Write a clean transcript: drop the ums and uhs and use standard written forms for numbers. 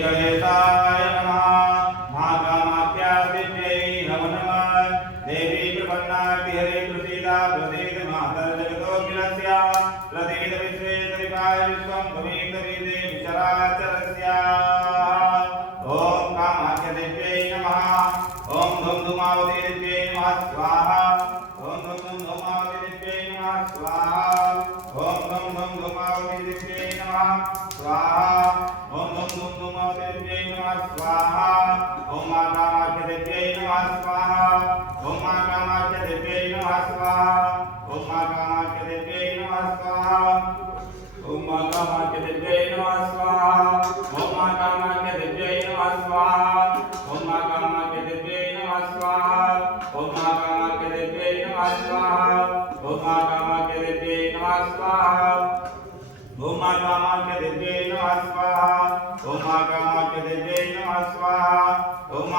गणेशाय नमः। महाकामाख्यादित्यै नमो नमः। देवी प्रपन्नार्ति हरे प्रसीदा प्रसीद मातर्जगतोऽखिलस्य प्रसीद विश्वेश्वरिकाय विश्वं भवेदविदे विचराचरस्य। ॐ कामाख्यदेव्यै नमः। ॐ धूम धूमावतीदेव्यै नमः स्वाहा। ॐ धूम धूमावतीदेव्यै नमः स्वाहा। ॐ धूम धूमावतीदेव्यै नमः स्वाहा। ॐ धूम धूमावतीदेव्यै नमः स्वाहा। ॐ कामाख्यदेव्यै नमः स्वाहा। ॐ कामाख्यदेव्यै नमः स्वाहा। ॐ कामाख्यदेव्यै नमः स्वाहा। ॐ कामाख्यदेव्यै नमः स्वाहा। ॐ कामाख्यदेव्यै नमः स्वाहा। ॐ कामाख्यदेव्यै नमः स्वाहा। ॐ कामाख्यदेव्यै नमः स्वाहा। ॐ कामाख्यदेव्यै नमः स्वाहा। ॐ कामाख्यदेव्यै नमः स्वाहा। ॐ कामाख्यदेव्यै नमः स्वाहा। ॐ